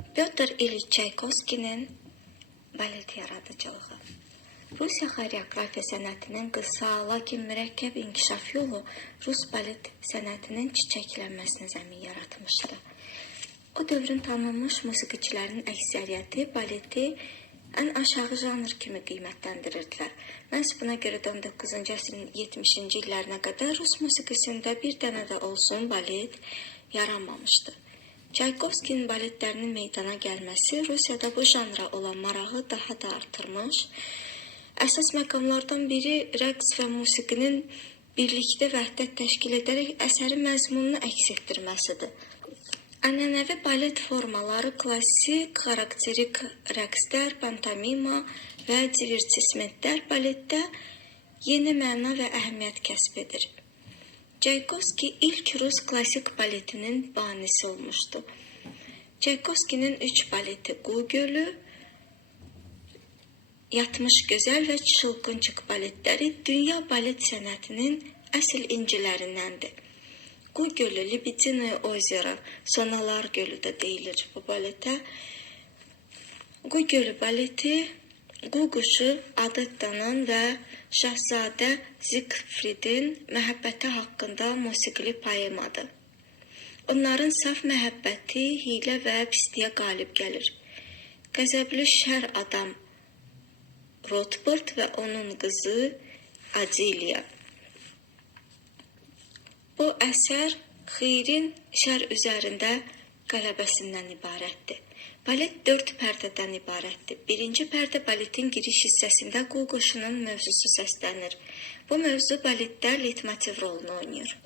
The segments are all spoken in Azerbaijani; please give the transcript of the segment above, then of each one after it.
Pyotr İliç Çaykovskinin balet yaradıcılığı. Rusiya xoreografiya sənətinin qısa, lakin mürəkkəb inkişaf yolu Rus balet sənətinin çiçəklənməsinə zəmin yaratmışdı. O dövrün tanınmış musiqiçilərin əksəriyyəti baleti ən aşağı janr kimi qiymətləndirirdilər. Məhz buna görə də 19-cu əsrin 70-ci illərinə qədər Rus musiqisində bir dənə də olsun balet yaranmamışdı. Çaykovskinin baletlərinin meydana gəlməsi Rusiyada bu janra olan marağı daha da artırmış. Əsas məqamlardan biri rəqs və musiqinin birlikdə vəhdət təşkil edərək əsərin məzmununu əks etdirməsidir. Ənənəvi balet formaları klassik, xarakterik rəqslər, pantomima və divertismentlər baletdə yeni məna və əhəmiyyət kəsb edir. Çaykovski ilk Rus klassik baletinin banisi olmuşdu. Çaykovskinin 3 baleti Qu Gölü, Yatmış Gözəl və Çılğınçıq baletləri dünya balet sənətinin əsl incilərindəndir. Qu Gölü, Lebedinoye Ozero, Sonalar Gölü də deyilir bu baletə. Qu Gölü baleti Qu quşu Adettanın və Şahzadə Zigfridin məhəbbəti haqqında musiqili poemadır. Onların saf məhəbbəti hiylə və pisliyə qalib gəlir. Qəzəbli şər adam Rotbart və onun qızı Adiliya. Bu əsər xeyrin şər üzərində qələbəsindən ibarətdir. Balet 4 pərdədən ibarətdir. Birinci pərdə baletin giriş hissəsində Qu quşunun mövzusu səslənir. Bu mövzu baletdə leitmotiv rolunu oynayır.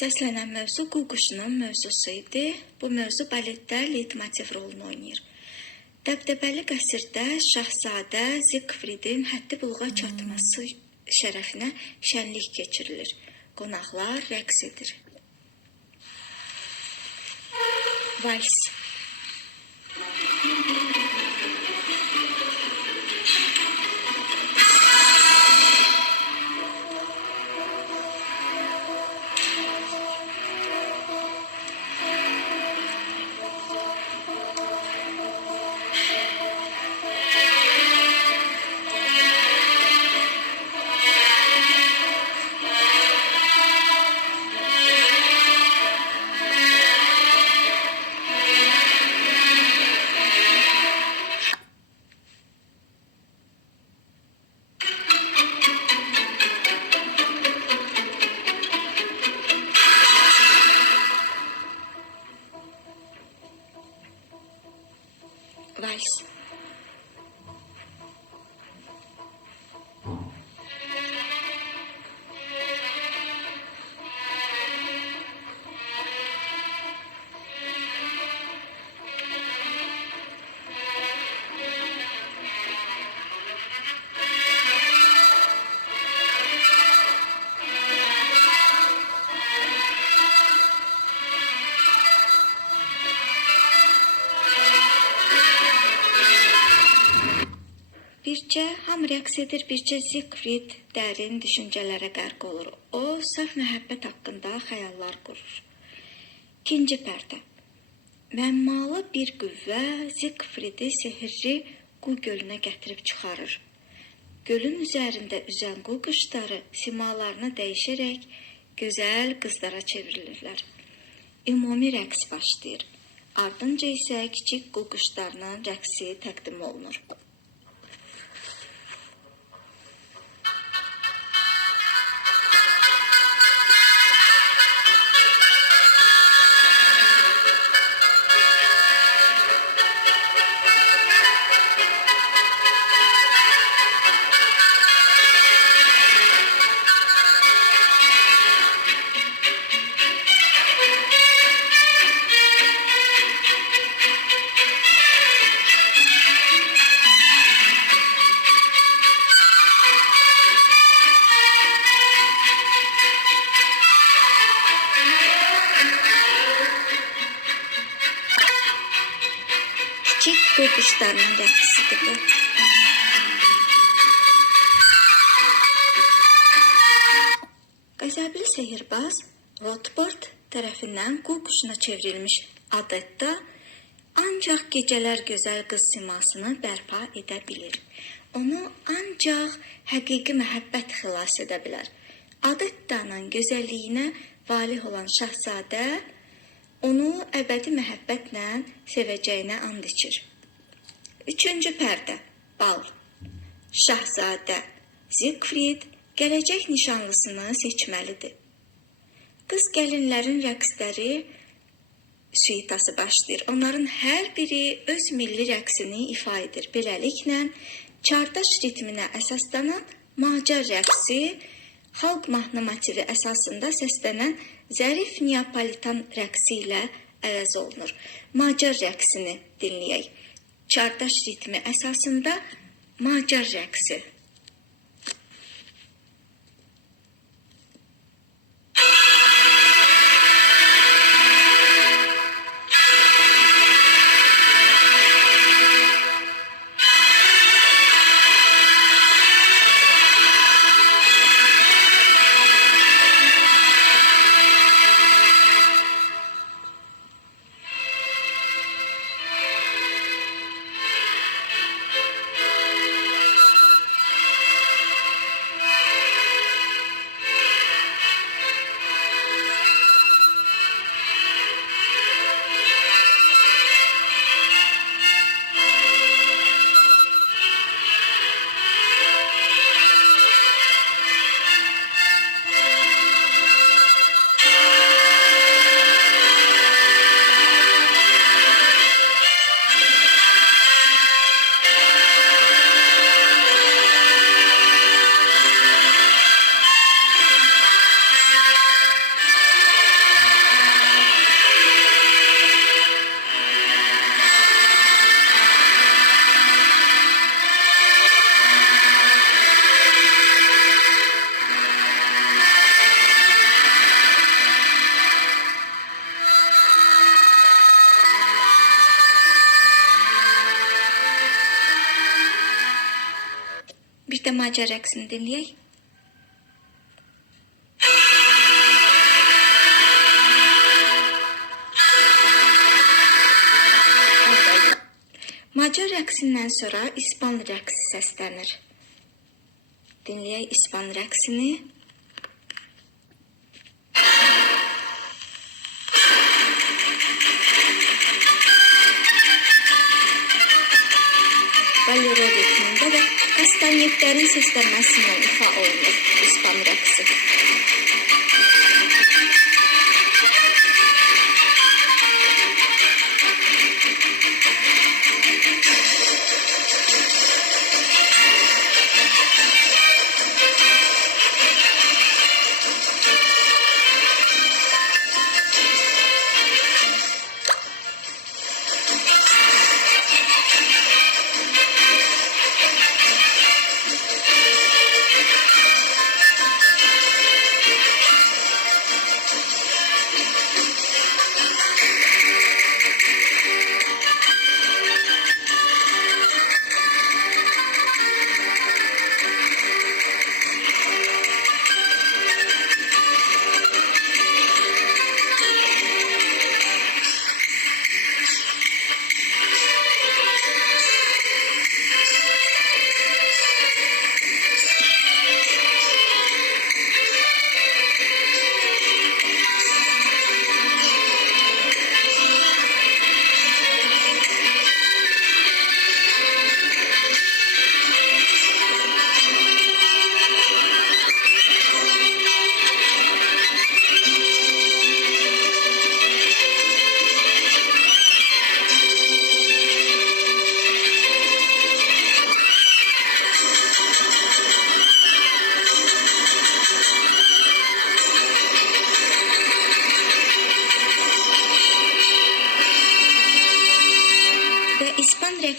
Səslənən mövzu Qu quşunun mövzusu idi. Bu mövzu baletdə leitmotiv rolunu oynayır. Dəbdəbəli qəsrdə Şahzadə Zigfridin həddi buluğa çatması şərəfinə şənlik keçirilir. Qonaqlar rəqs edir. Vals. Vals. Bircə hamı rəqs edir, bircə Zigfrid dərin düşüncələrə qərq olur. O, saf məhəbbət haqqında xəyallar qurur. İkinci pərdə. Məmmalı bir qüvvə Zigfridi sehirli Qu gölünə gətirib çıxarır. Gölün üzərində üzən Qu quşları simalarını dəyişərək gözəl qızlara çevrilirlər. Ümumi rəqs başlayır. Ardınca isə kiçik Qu quşlarının rəqsi təqdim olunur. dostlarının rəqsidir bu. Qəzəbli sehirbaz Rothbard tərəfindən qul quşuna çevrilmiş Adetta ancaq gecələr gözəl qız simasını bərpa edə bilir. Onu ancaq həqiqi məhəbbət xilas edə bilər. Adettanın gözəlliyinə valih olan şahzadə onu əbədi məhəbbətlə sevəcəyinə and içir. 3-cü pərdə, bal. Şahzadə Siegfried gələcək nişanlısını seçməlidir. Qız gəlinlərin rəqsləri suitası başlayır. Onların hər biri öz milli rəqsini ifa edir. Beləliklə, çardaş ritminə əsaslanan Macar rəqsi xalq mahnı motivi əsasında səslənən zərif Neapolitan rəqsi ilə əvəz olunur. Macar rəqsini dinləyək. Çardaş ritmi əsasında Macar rəqsi. Bir də Macar rəqsini dinləyək. Macar rəqsindən sonra İspan rəqsi səslənir. Dinləyək İspan rəqsini. Bolero ritmində və kastanyetlərin səslənməsindən ifa olunur İspan rəqsi.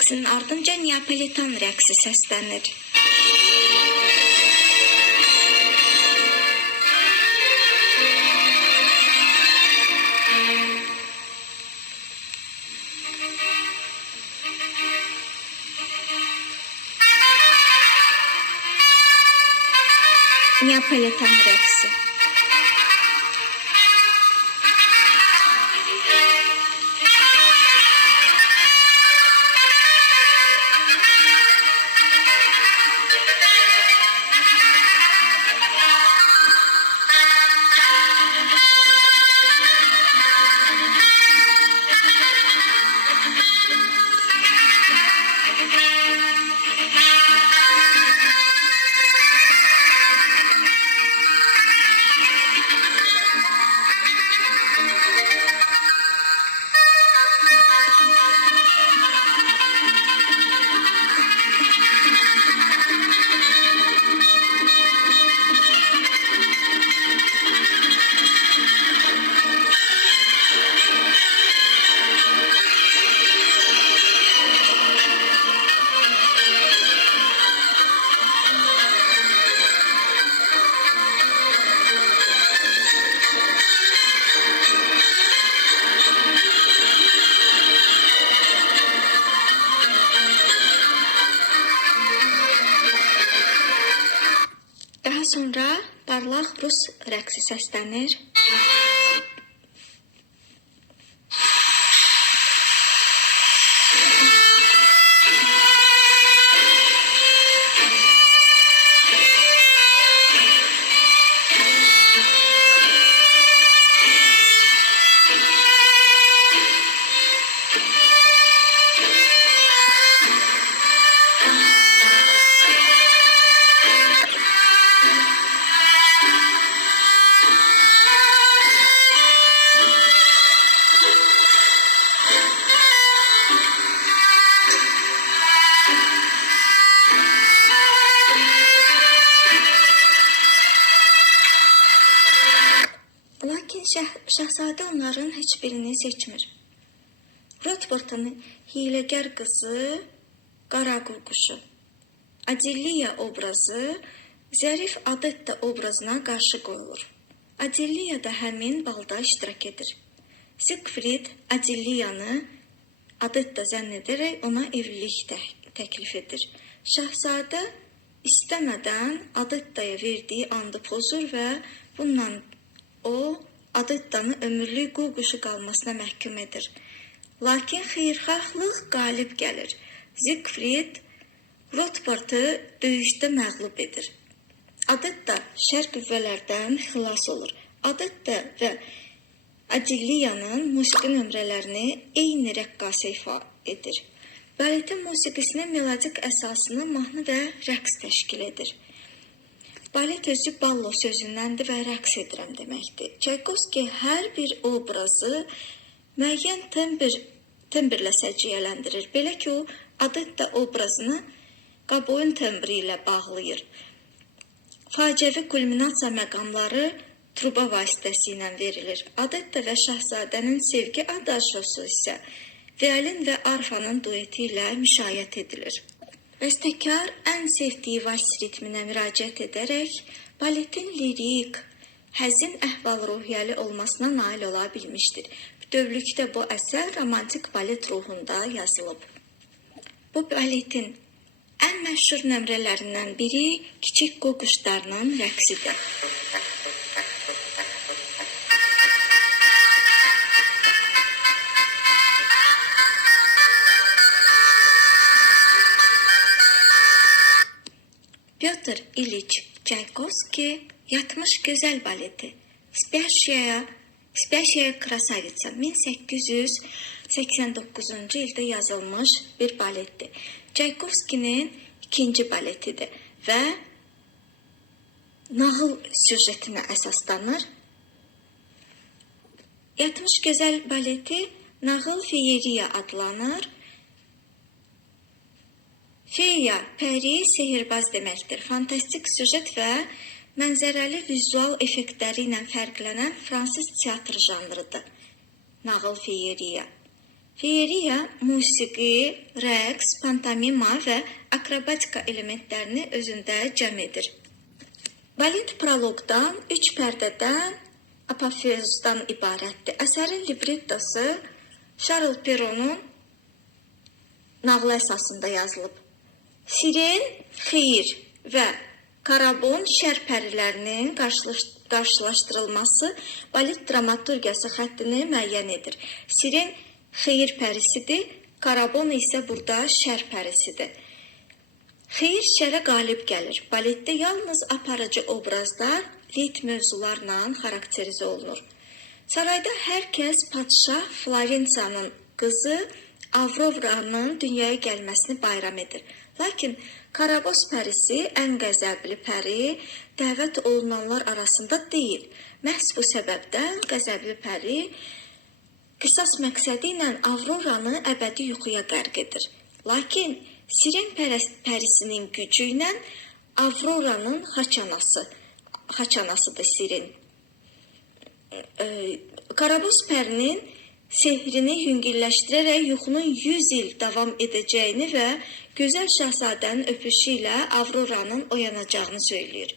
rəqsinin ardınca Neapolitan rəqsi səslənir. Neapolitan rəqsi. Daha sonra parlaq rus rəqsi səslənir. Lakin şahzadə onların heç birini seçmir. Rotbardın hiyləgər qızı, qara qurquşu, Adeliya obrazı zərif Adetta obrazına qarşı qoyulur. Adeliya da həmin balda iştirak edir. Siegfried Adeliyanı Adetta zənn edərək ona evlilik təklif edir. Şahzadə istəmədən Adettaya verdiyi andı pozur və bununla o Adettanı ömürlük qurquşu qalmasına məhkum edir. Lakin xeyirxahlıq qalib gəlir. Siegfried Rotbardı döyüşdə məğlub edir. Adetta şər qüvvələrdən xilas olur. Adetta və Adeliyanın musiqi nömrələrini eyni rəqqasə ifa edir. Baletin musiqisinin melodik əsasını mahnı və rəqs təşkil edir. Balet özü ballo sözündəndir və rəqs edirəm deməkdir. Çaykovski hər bir obrazı müəyyən tembrlə səciyyələndirir. Belə ki, o Adetta obrazını qaboyun tembri ilə bağlayır. Faciəvi kulminasiya məqamları truba vasitəsilə verilir. Adetta və Şahzadənin sevgi adaşosu isə violin və arfanın dueti ilə müşayiət edilir. Bəstəkar ən sevdiyi vals ritminə müraciət edərək baletin lirik, həzin əhval-ruhiyyəli olmasına nail ola bilmişdir. Bütövlükdə bu əsər romantik balet ruhunda yazılıb. Bu baletin ən məşhur nömrələrindən biri Kiçik Qurquşlarının rəqsidir. Pyotr İliç Çaykovski Yatmış Gözəl baleti Spящая Krasavitsa 1889-cu ildə yazılmış bir baletdir. Çaykovskinin ikinci baletidir və nağıl süjetinə əsaslanır. Yatmış Gözəl baleti nağıl feyeriya adlanır. Feya, pəri, sehirbaz deməkdir. Fantastik süjet və mənzərəli vizual effektləri ilə fərqlənən fransız teatr janrıdır. Nağıl feyeriya. Feyeriya musiqi, rəqs, pantomima və akrobatika elementlərini özündə cəm edir. Balet proloqdan, 3 pərdədən, apofeozdan ibarətdir. Əsərin librettosu Charles Perrault'un nağılı əsasında yazılıb. Siren, xeyir və Karabon şər pərilərinin qarşılaşdırılması balet dramaturgiyası xəttini müəyyən edir. Siren xeyir pərisidir, Karabon isə burada şər pərisidir. Xeyir şərə qalib gəlir. Baletdə yalnız aparıcı obrazlar leit mövzularla xarakterizə olunur. Sarayda hər kəs padşah Florensiyanın qızı Avroranın dünyaya gəlməsini bayram edir. Lakin Karabos pərisi ən qəzəbli pəri dəvət olunanlar arasında deyil. Məhz bu səbəbdən qəzəbli pəri qisas məqsədi ilə Avroranı əbədi yuxuya qərq edir. Lakin Siren pərisinin gücü ilə Avroranın xaçanasıdır Siren. Karabos pərinin sehrini yüngülləşdirərək yuxunun 100 il davam edəcəyini və gözəl şahzadənin öpüşü ilə Avroranın oyanacağını söyləyir.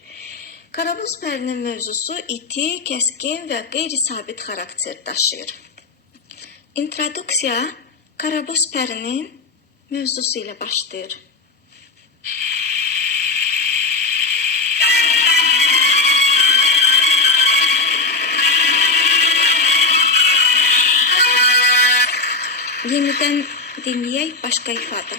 Karabos pərinin mövzusu iti, kəskin və qeyri-sabit xarakter daşıyır. İntroduksiya Karabos pərinin mövzusu ilə başlayır. Yenidən dinləyək başqa ifadə.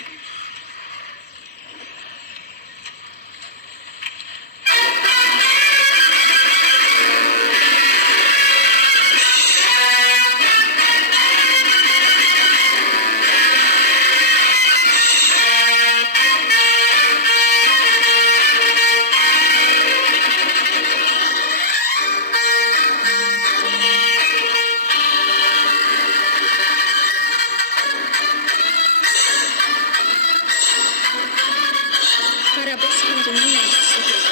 Karabos pərinin mövzusudur.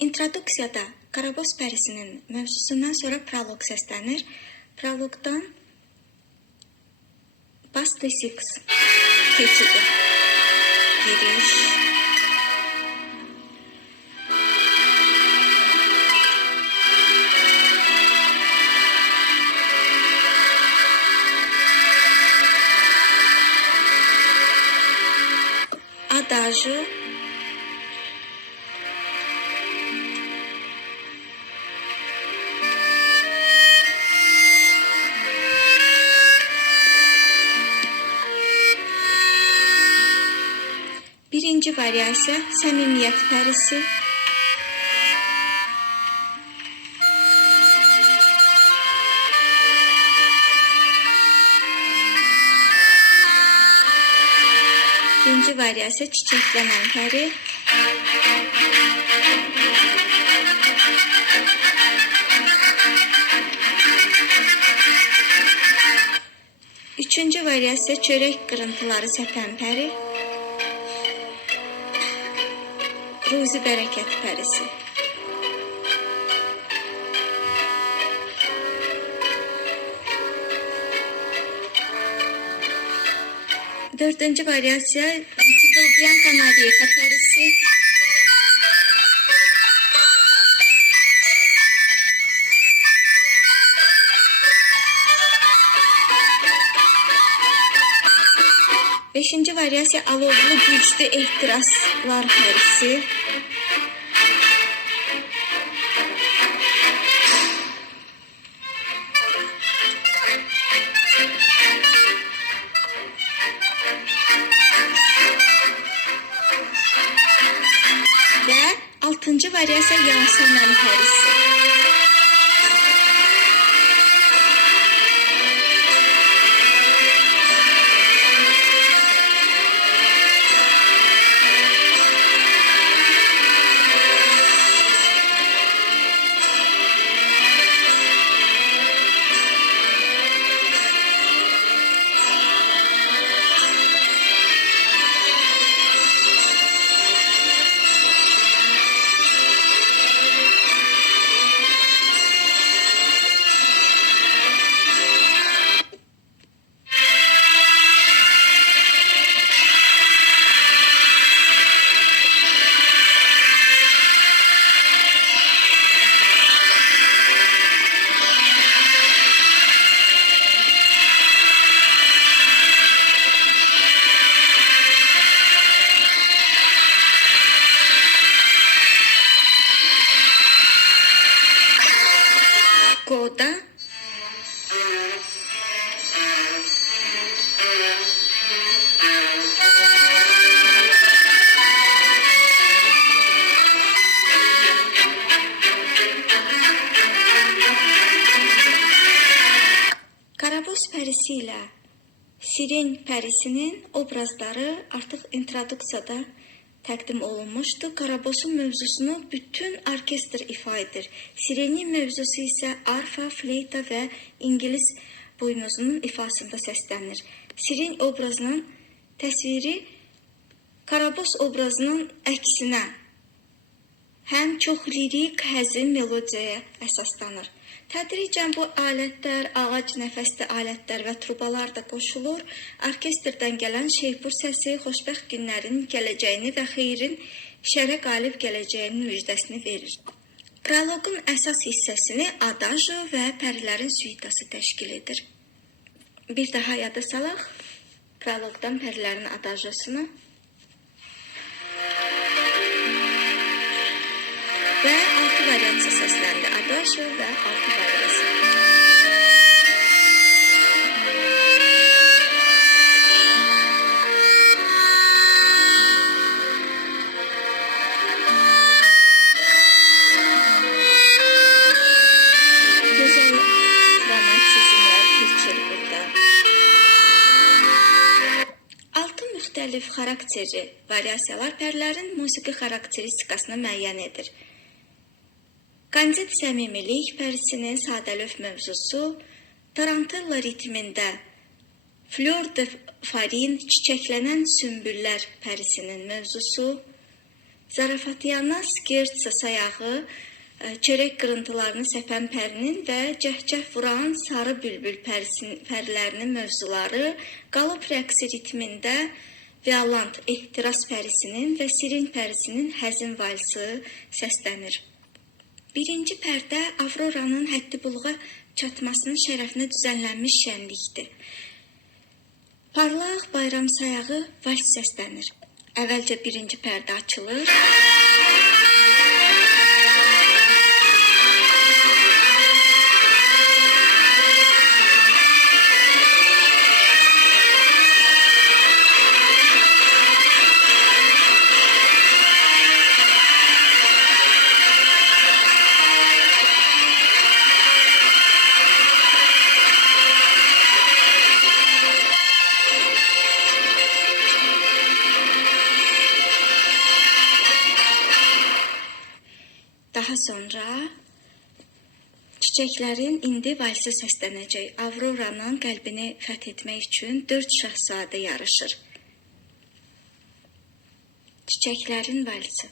İntroduksiyada Karabos pərisinin mövzusundan sonra proloq səslənir. Proloqdan Bastisiks keçidi. Giriş. Adajı. Birinci variasiya səmimiyyət pərisi. İkinci variasiya çiçəklənən pəri. Üçüncü variasiya çörək qırıntıları səpən pəri. Ruzi bərəkət pərisi. Dördüncü variasiya Cıbıldayan Kanariyka pərisi. Beşinci variasiya alovlu güclü ehtiraslar pərisi. Və altıncı variasiya Yasəmən pərisi. Qarabos pərisi ilə Siren pərisinin obrazları artıq introduksiyada təqdim olunmuşdu. Qarabosun mövzusunu bütün orkestr ifa edir. Sirenin mövzusu isə arfa, fleyta və İngilis buynuzunun ifasında səslənir. Siren obrazının təsviri Qarabos obrazının əksinə həm çox lirik, həzin melodiyaya əsaslanır. Tədricən bu alətlər, ağac nəfəsli alətlər və trubalar da qoşulur. Orkestrdən gələn şeypur səsi xoşbəxt günlərin gələcəyini və xeyrin şərə qalib gələcəyinin müjdəsini verir. Proloqun əsas hissəsini adajo və pərilərin suitası təşkil edir. Bir daha yada salaq proloqdan pərilərin adajosunu. Və 6 variasiya səsləndi. Adajo və 6 variasiya. Gözəl dramatizmlər keçir burada. 6 müxtəlif xarakterli variasiyalar pərilərin musiqi xarakteristikasını müəyyən edir. Kandid səmimilik pərisinin sadəlöv mövzusu, tarantella ritmində Fleur de Farin, çiçəklənən sümbüllər pərisinin mövzusu, Zarafatyana Skertsa sayağı, çörək qırıntılarını səpən pərinin və cəhcəh vuran sarı bülbül pərilərinin mövzuları, qalop rəqsi ritmində Vialant ehtiras pərisinin və Sirin pərisinin həzin valsı səslənir. Birinci pərdə Avroranın həddi buluğa çatmasının şərəfinə düzənlənmiş şənlikdir. Parlaq bayram sayağı vals səslənir. Əvvəlcə birinci pərdə açılır. Daha sonra çiçəklərin indi valsı səslənəcək. Avroranın qəlbini fəth etmək üçün 4 şahzadə yarışır. Çiçəklərin valsı.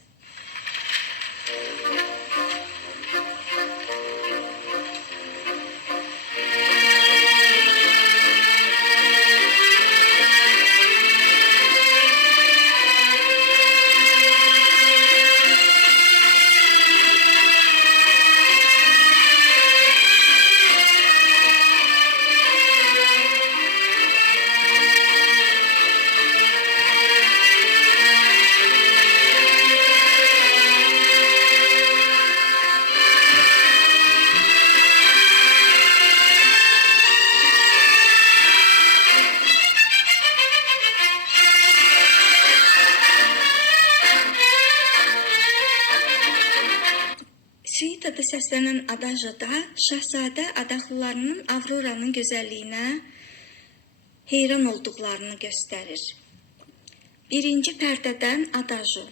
Suitada səslənən adajoda şahzadə adaxlılarının Avroranın gözəlliyinə heyran olduqlarını göstərir. Birinci pərdədən adajo.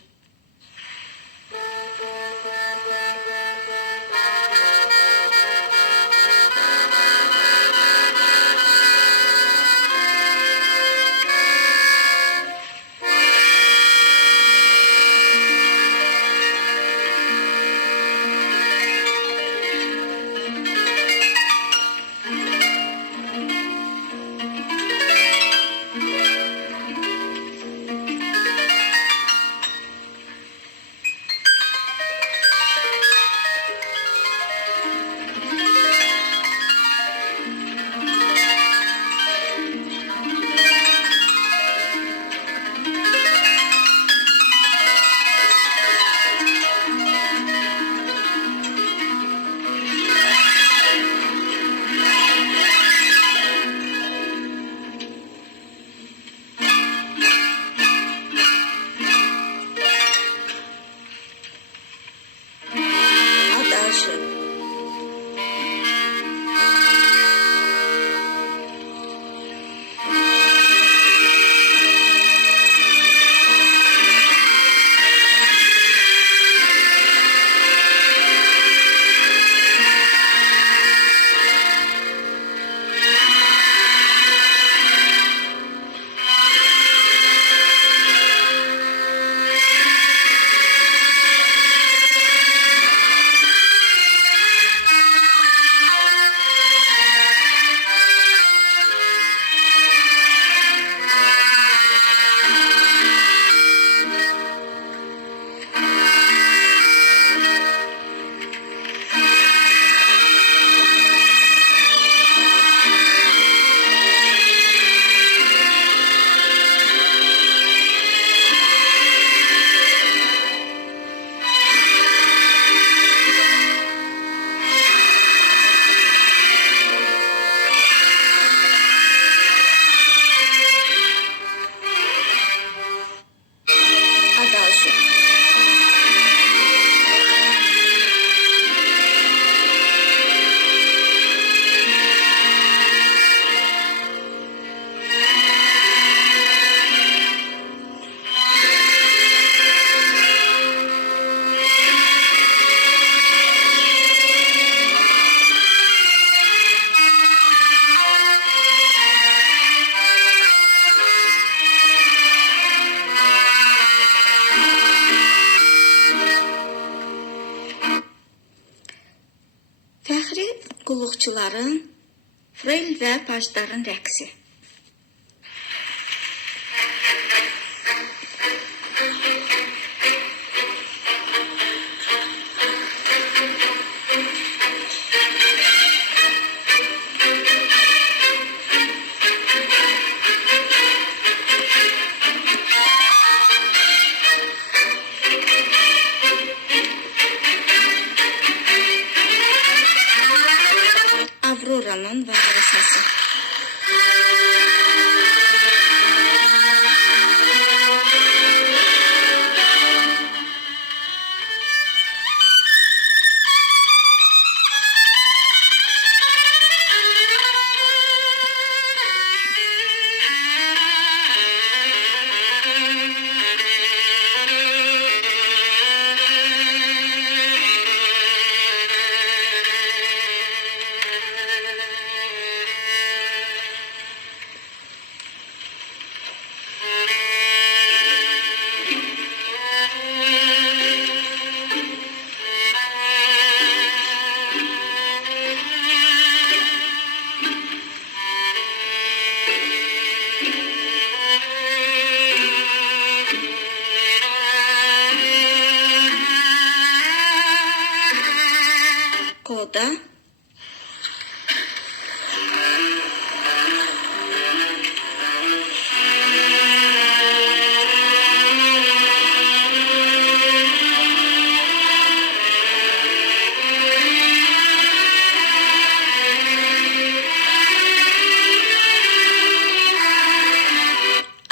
qulluqçuların, freyl və pajların rəqsi. Avrora'nın varlı səsi. Koda.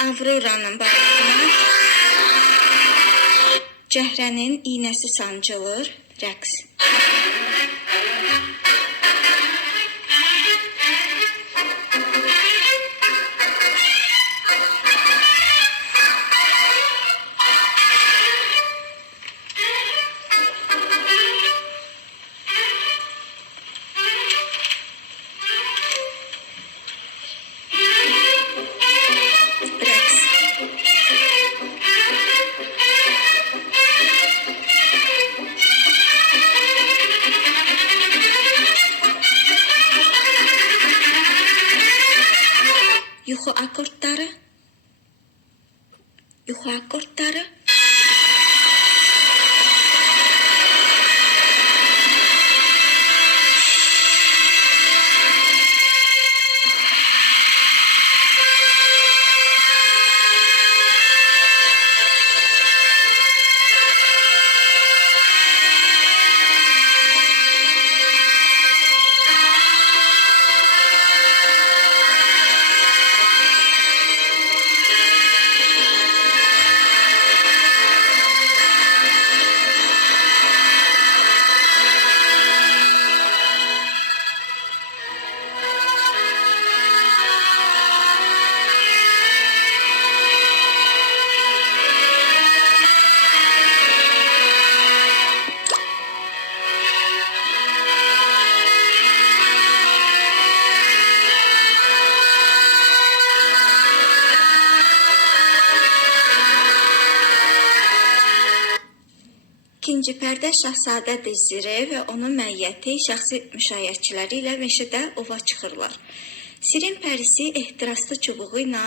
Avrora'nın balasına Cəhrənin iynəsi sancılır, rəqs. Yuxu akordları. Yuxu akordları. İkinci pərdə Şahzadədir Zirə və onun məiyyəti şəxsi müşayiətçiləri ilə meşədə ova çıxırlar. Sirin pərisi ehtiraslı çubuğu ilə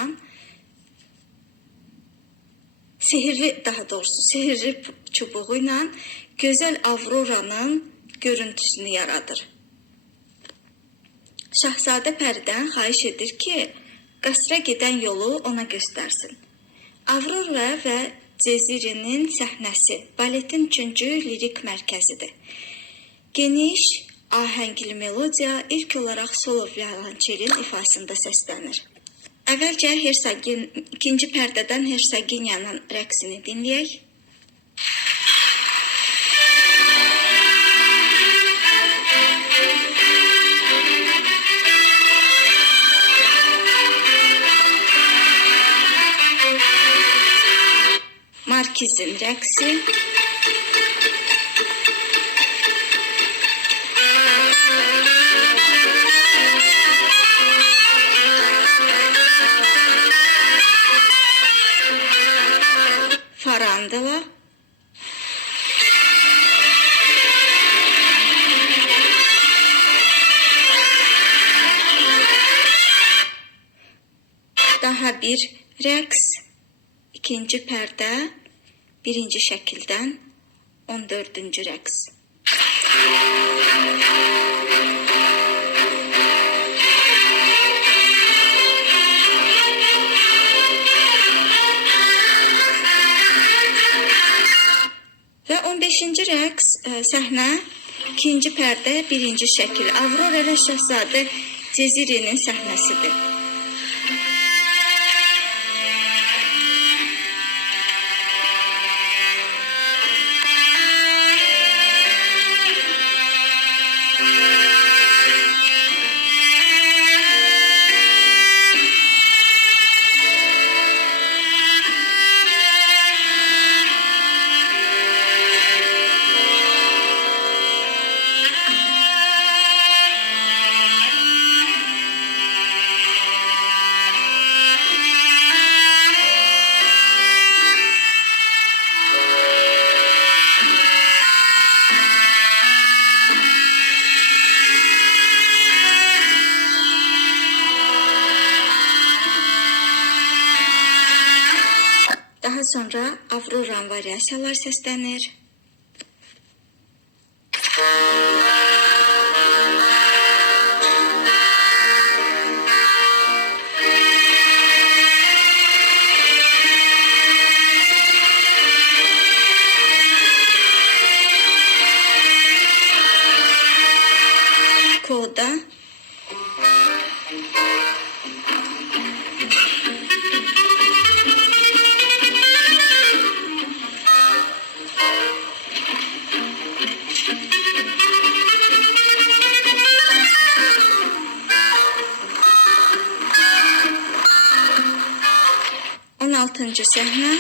sihirli çubuğu ilə gözəl Avrora'nın görüntüsünü yaradır. Şahzadə pəridən xahiş edir ki, qəsrə gedən yolu ona göstərsin. Avrora və Cezirinin səhnəsi baletin 3-cü lirik mərkəzidir. Geniş, ahəngli melodiya ilk olaraq solo violonçelin ifasında səslənir. Əvvəlcə ikinci pərdədən Hersoginyanın rəqsini dinləyək. Markizin rəqsi. Farandala. Daha bir rəqs, ikinci pərdə, birinci şəkildən 14-cü rəqs. Və 15-ci rəqs səhnə, ikinci pərdə, birinci şəkil. Avrora ilə Şəhzadə Cezire'nin səhnəsidir. Daha sonra Avroran variasiyalar səslənir. Koda. Altıncı səhnə.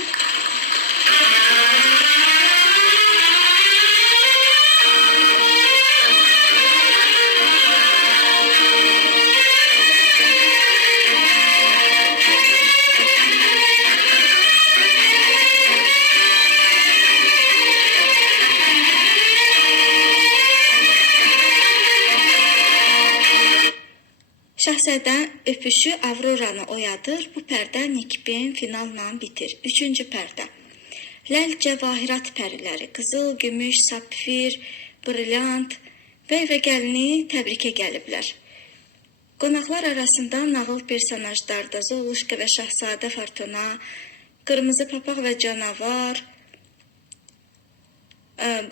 Şahzadə öpüşü Avroranı oyadır. Bu pərdə nikbin finalla bitir. Üçüncü pərdə. Ləl cəvahirat pəriləri, qızıl, gümüş, sapfir, brilyant və gəlini təbrikə gəliblər. Qonaqlar arasında nağıl personajlarda Zoluşka və Şahzadə Fortuna, Qırmızı papaq və canavar,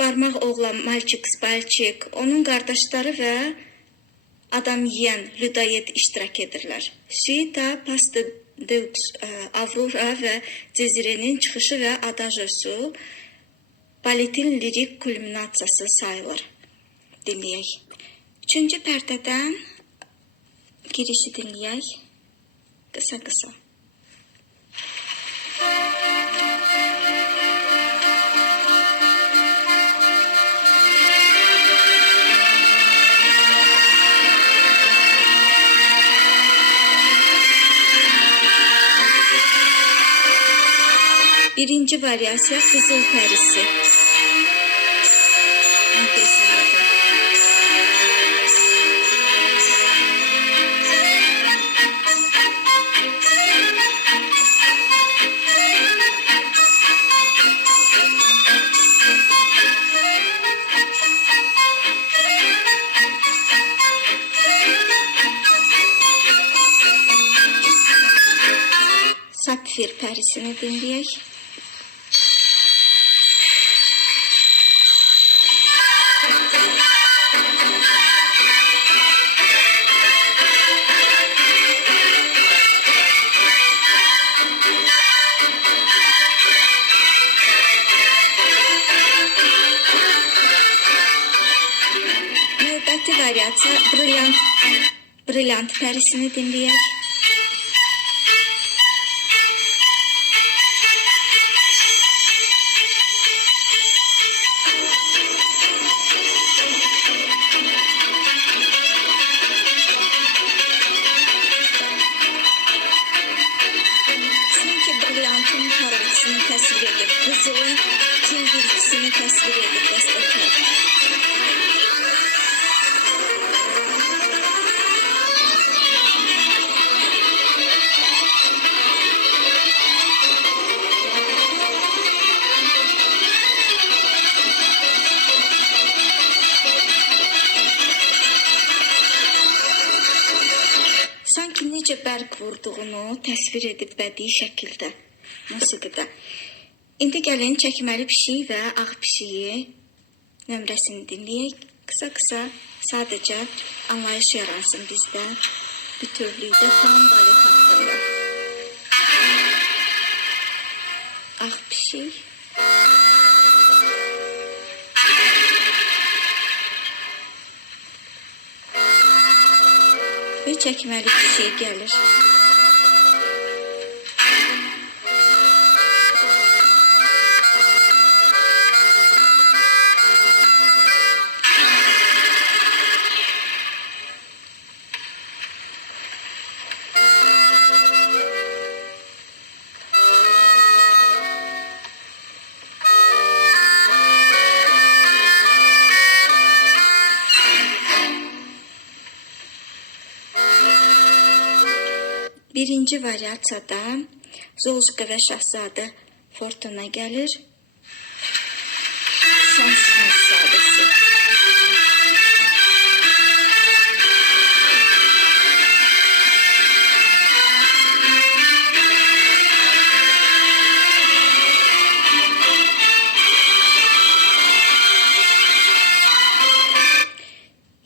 barmaq oğlan Malçik Spalçik, onun qardaşları və adam yiyən Lüdayet iştirak edirlər. Şiita, Pastedeux, Avrora və Cezire'nin çıxışı və adajosu baletin lirik kulminasiyası sayılır. Dinləyək. Üçüncü pərdədən girişi dinləyək. Qısa-qısa. Birinci variasiya Qızıl Pərisi. Sapfir pərisini dinləyək. Növbəti variasiya Brilyant pərisini dinləyək. Sanki brilyantın parıltısını təsvir edir, qızılın cingiltisini təsvir edir bəstəkar. sanki necə bərq vurduğunu təsvir edib bədii şəkildə musiqidə. İndi gəlin çəkməli pişik və ağ pişiyi nömrəsini dinləyək. Qısa-qısa sadəcə anlayış yaransın bizdə bütövlükdə tam balet haqqında. Ağ pişik. Və çəkməli pişik gəlir. Birinci variasiyada Zoluşka və Şahzadə Fortuna gəlir. Şans Şahzadəsi.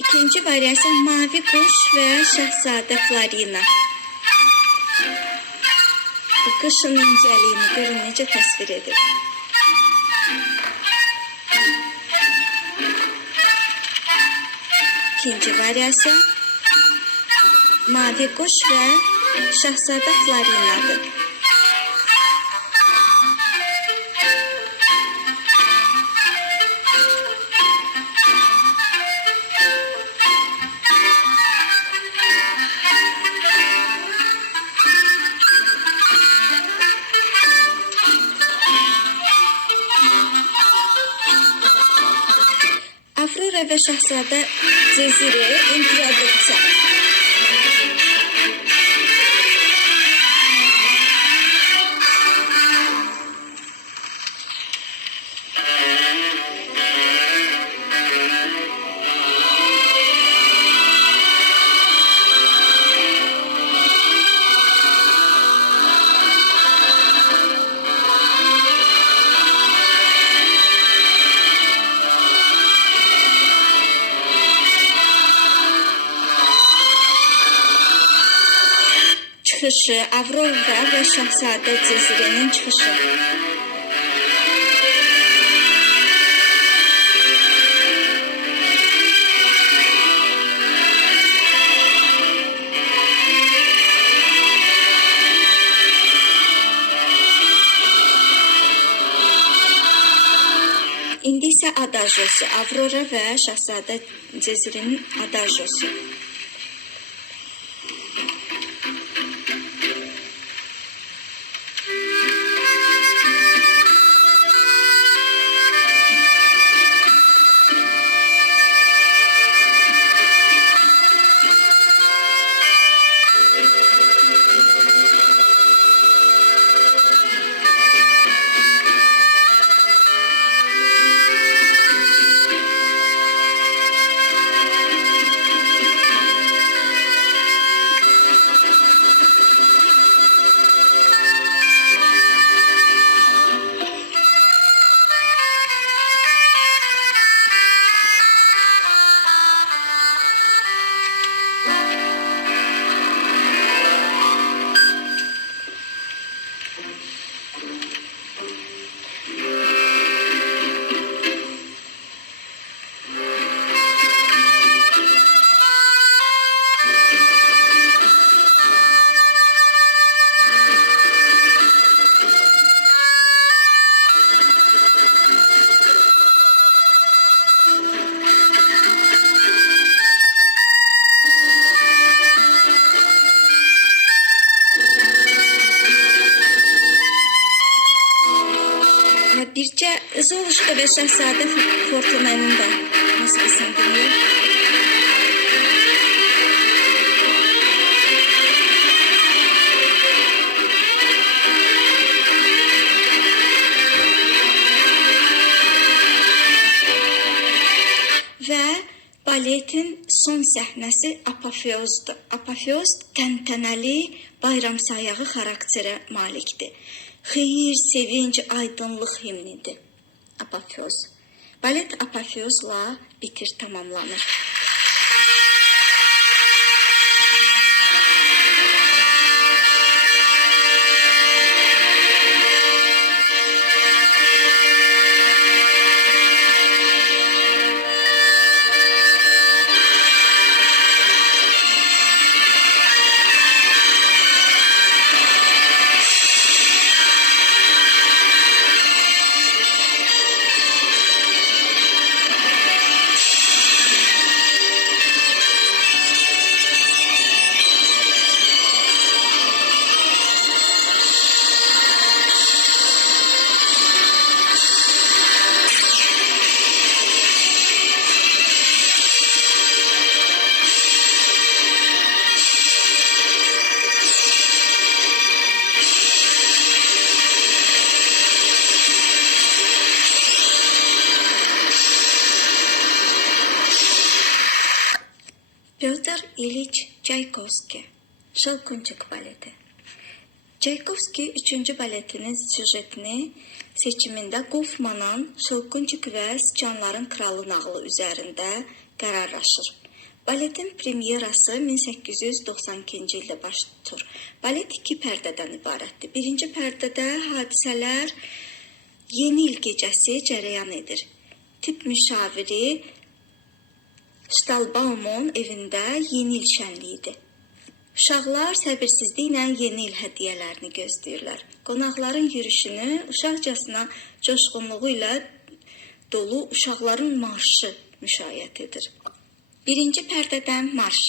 İkinci variasiya Mavi Quş və Şahzadə Florina. Bu qışın incəliyini görün necə təsvir edir. İkinci variasiya Mavi Quş və Şahzadə Florinadır. Aurora və Şahzadə Cezire introduksiya. Çıxışı, Aurora və Şahzadə Cezirenin çıxışı. İndi isə adajyosu, Aurora və Şahzadə Cezirenin adajyosu. Bircə Zoluşka və Şahzadə Fortuna'nın da musiqisini dinləyək. Və baletin son səhnəsi apofeozdur. Apofeoz təntənəli bayram sayağı xarakterə malikdir. Xeyir, sevinç, aydınlıq himnidir. Apofeoz. Balet apofeozla bitir tamamlanır. Pyotr İliç Çaykovski, Şalkunçuk baleti. Çaykovski 3-cü baletinin süjetini seçimində Goffmanın Şalkunçuk və Siçanların Kralı nağılı üzərində qərarlaşır. Baletin premyerası 1892-ci ildə baş tutur. Balet 2 pərdədən ibarətdir. Birinci pərdədə hadisələr Yeni il gecəsi cərəyan edir. Tip müşaviri Stalbaum'un evində yeni il şənliyidir. Uşaqlar səbirsizliklə yeni il hədiyyələrini gözləyirlər. Qonaqların yürüşünü uşaqcasına coşğunluğu ilə dolu uşaqların marşı müşayiət edir. Birinci pərdədən marş.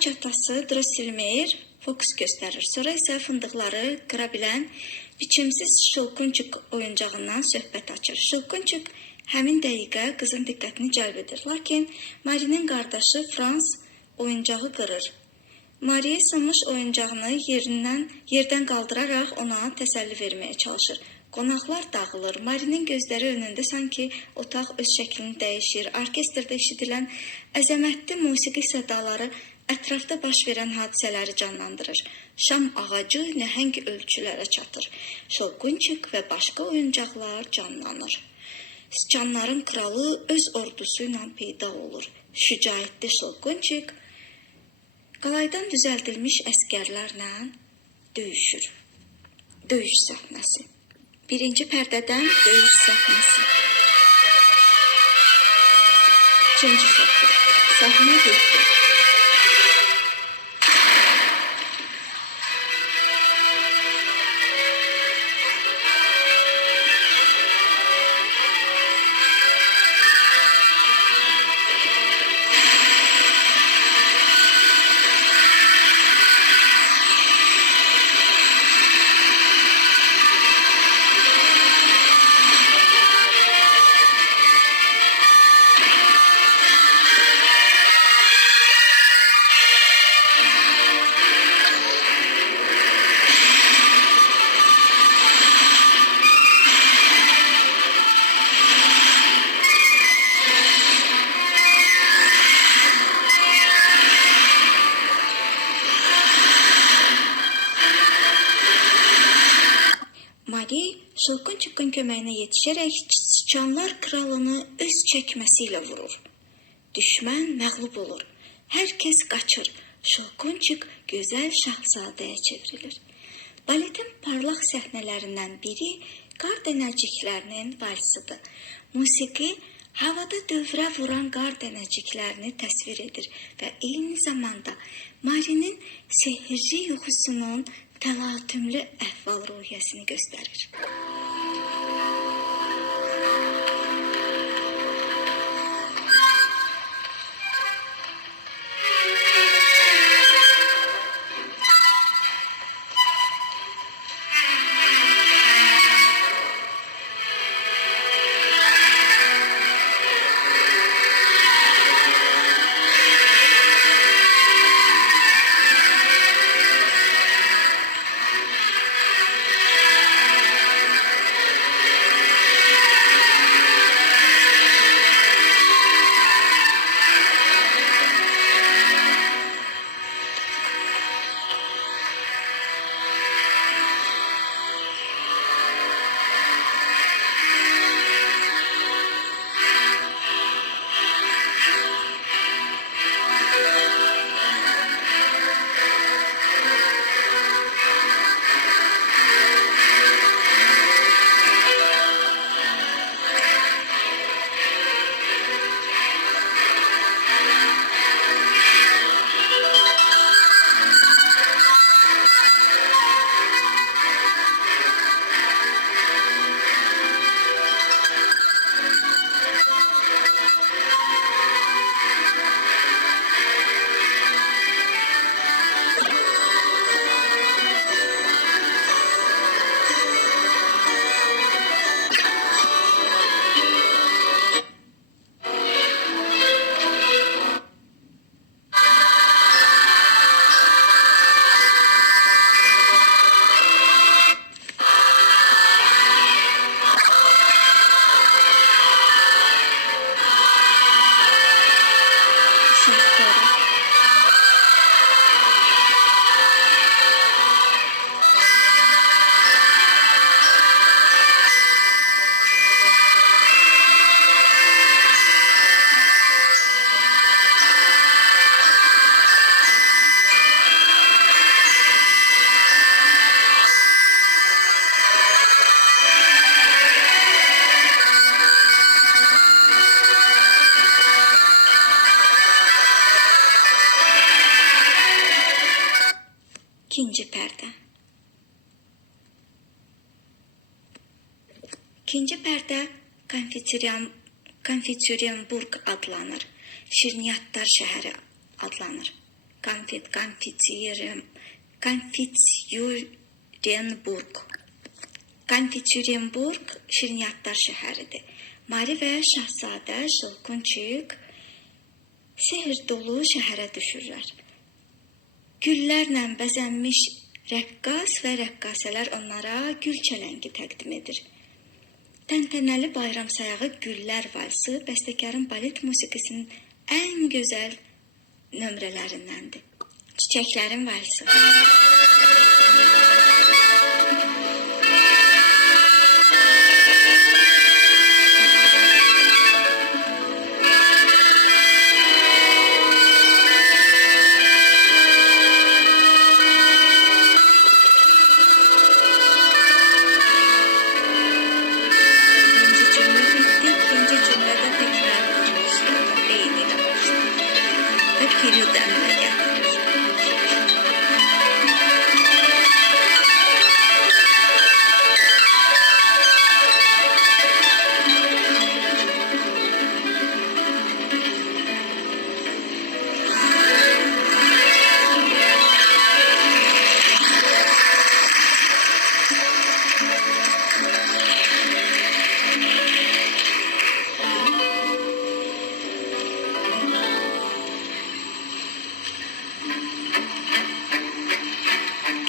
Xaç atası Drosselmeyer fokus göstərir. Sonra isə fındıqları qıra bilən biçimsiz Şalkunçuk oyuncağından söhbət açır. Şalkunçuk həmin dəqiqə qızın diqqətini cəlb edir. Lakin Marinin qardaşı Frans oyuncağı qırır. Mariya sınmış oyuncağını yerdən qaldıraraq ona təsəlli verməyə çalışır. Qonaqlar dağılır. Marinin gözləri önündə sanki otaq öz şəklini dəyişir. Orkestrdə eşidilən əzəmətli musiqi sədaları ətrafda baş verən hadisələri canlandırır. Şam ağacı nəhəng ölçülərə çatır. Şalkunçuk və başqa oyuncaqlar canlanır. Siçanların kralı öz ordusu ilə peyda olur. Şücaətli Şalkunçuk qalaydan düzəldilmiş əskərlərlə döyüşür. Döyüş səhnəsi. Birinci pərdədən döyüş səhnəsi. İkinci şəkil. Səhnə getdi. Şalkunçuk'un köməyinə yetişərək Siçanlar kralını öz çəkməsi ilə vurur. Düşmən məğlub olur. Hər kəs qaçır. Şalkunçuk gözəl şahzadəyə çevrilir. Baletin parlaq səhnələrindən biri qar dənəciklərinin valsidir. Musiqi havada dövrə vuran qar dənəciklərini təsvir edir və eyni zamanda Marinin sehirli yuxusunun təlatümlü əhval-ruhiyyəsini göstərir. İkinci pərdə. İkinci pərdə Konfetsyonburq adlanır. Şirniyyatlar şəhəri adlanır. Konfetsyonburq şirniyyatlar şəhəridir. Mari və Şahzadə Jolkunçik sehr dolu şəhərə düşürlər. Güllərlə bəzənmiş rəqqas və rəqqasələr onlara gül çələngi təqdim edir. Təntənəli bayram sayağı Güllər valsı bəstəkarın balet musiqisinin ən gözəl nömrələrindəndir. Çiçəklərin valsı.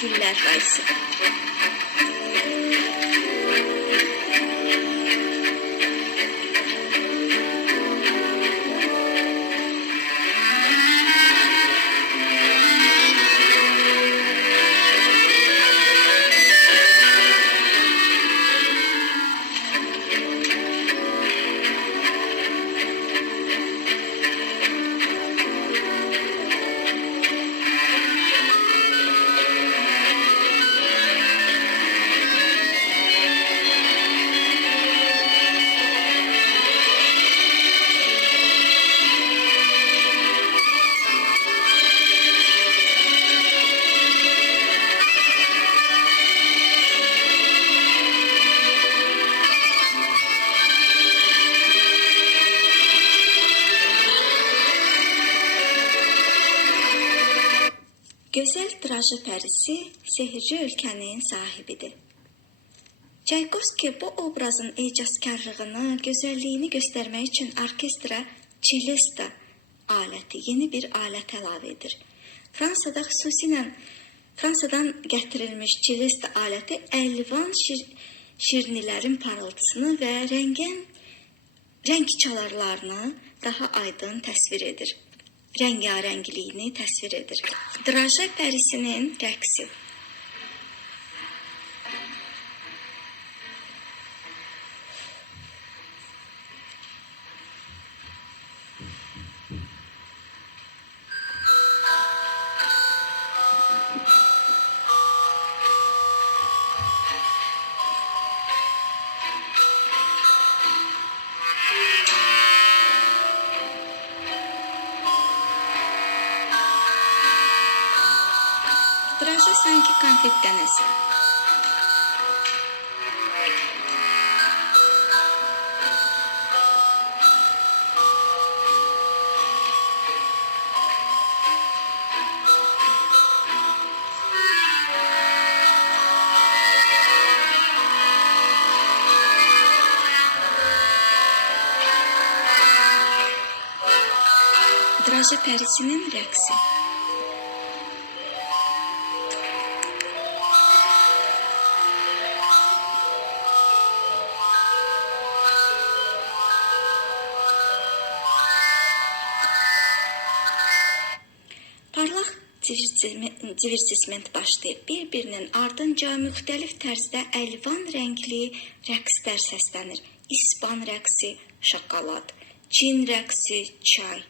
Güllər valsı. Gözəl drajı pərisi sehirli ölkənin sahibidir. Çaykovski bu obrazın ecazkarlığını, gözəlliyini göstərmək üçün orkestra çelesta aləti, yeni bir alət əlavə edir. Fransadan gətirilmiş çelesta aləti əlvan şirnilərin parıltısını və rəng çalarlarını daha aydın təsvir edir. Rəngarəngliyini təsvir edir. Draja pərisinin rəqsi. Draja sanki konfet dənəsi. Draja pərisinin rəqsi. Parlaq divertisment başlayıb, bir-birinin ardınca müxtəlif tərzdə əlvan rəngli rəqslər səslənir. İspan rəqsi, şokolad, Çin rəqsi, çay,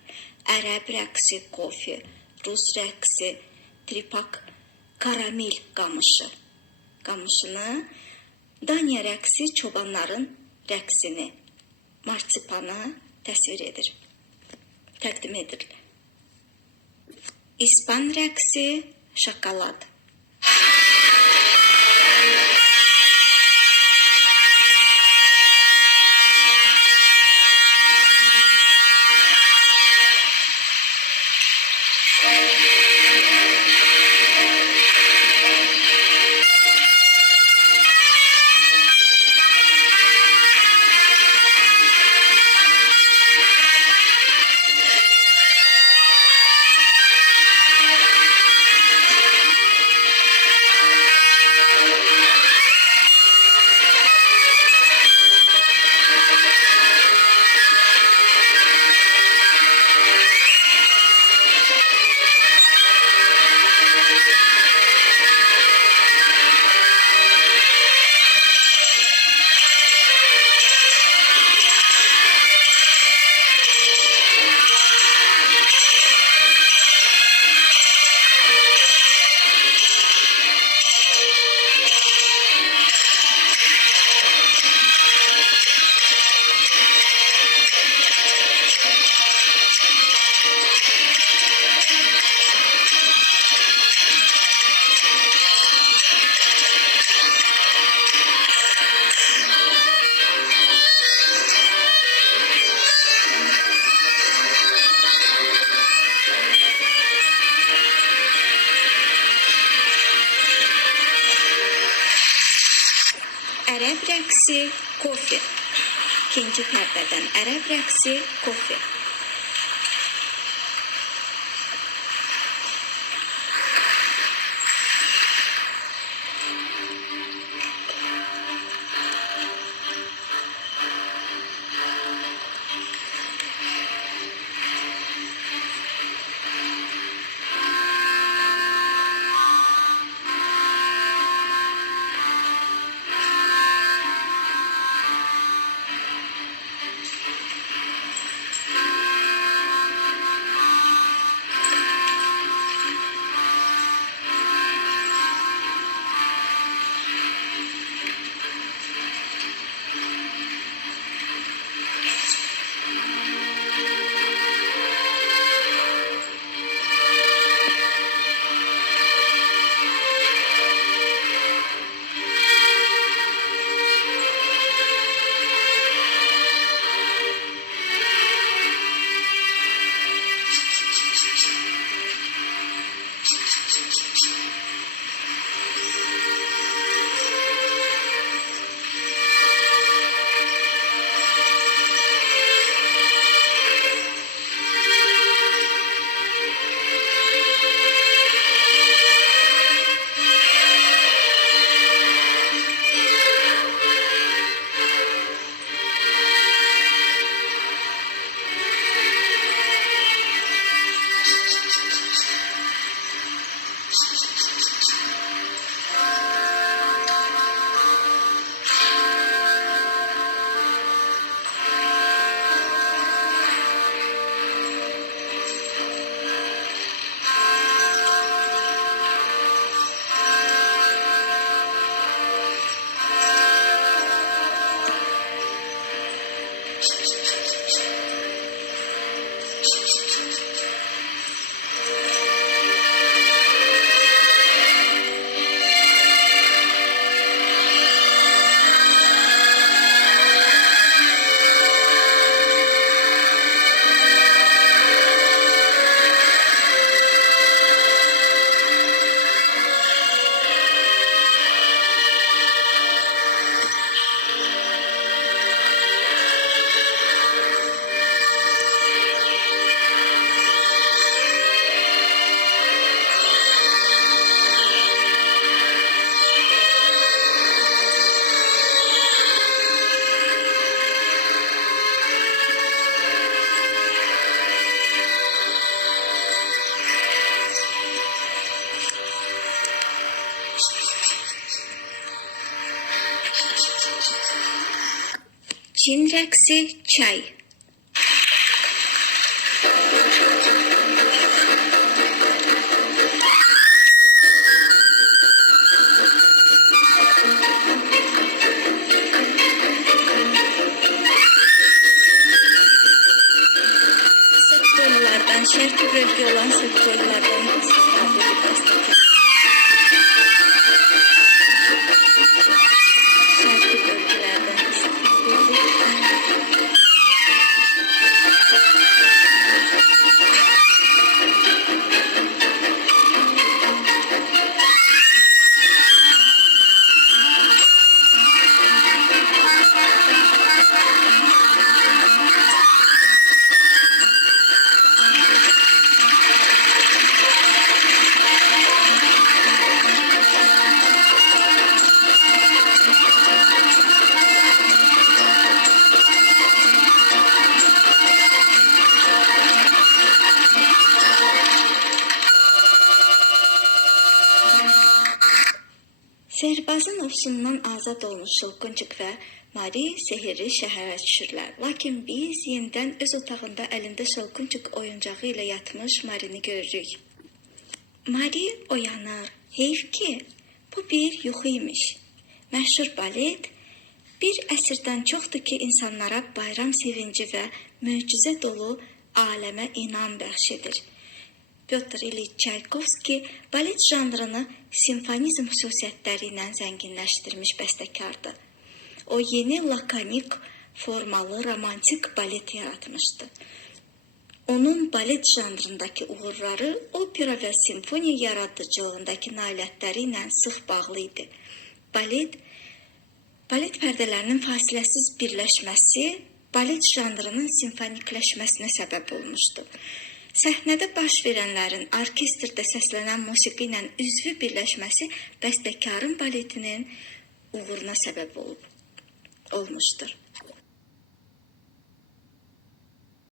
ərəb rəqsi, kofe, rus rəqsi, tripak, karamel qamışını, Daniya rəqsi çobanların rəqsini, marsipanı təqdim edir. İspan rəqsi, şokolad, ərəb rəqsi, kofe. İkinci pərdədən ərəb rəqsi, kofe. Çin rəqsi, çay. Sektörlərdən, şərqi bölgə olan sektörlərdən istifadə edib. Şərqi bölgələrdən istifadə edib. Sehirbazın ovsundan azad olmuş Şılqunçuq və Mari sehirli şəhərə düşürlər. Lakin biz yenidən öz otağında əlində Şılqunçuq oyuncağı ilə yatmış Marini görürük. Mari oyanır. Heyf ki, bu bir yuxu imiş. Məşhur balet bir əsrdən çoxdur ki, insanlara bayram sevinci və möcüzə dolu aləmə inam bəxş edir. Pyotr İliç Çaykovski balet janrını simfonizm xüsusiyyətləri ilə zənginləşdirmiş bəstəkardır. O yeni lakonik, formalı, romantik balet yaratmışdı. Onun balet janrındakı uğurları opera və simfoniya yaradıcılığındakı nailiyyətləri ilə sıx bağlı idi. Balet Balet pərdələrinin fasiləsiz birləşməsi balet janrının simfonikləşməsinə səbəb olmuşdu. Səhnədə baş verənlərin orkestrdə səslənən musiqi ilə üzvü birləşməsi bəstəkarın baletinin uğuruna səbəb olmuşdur.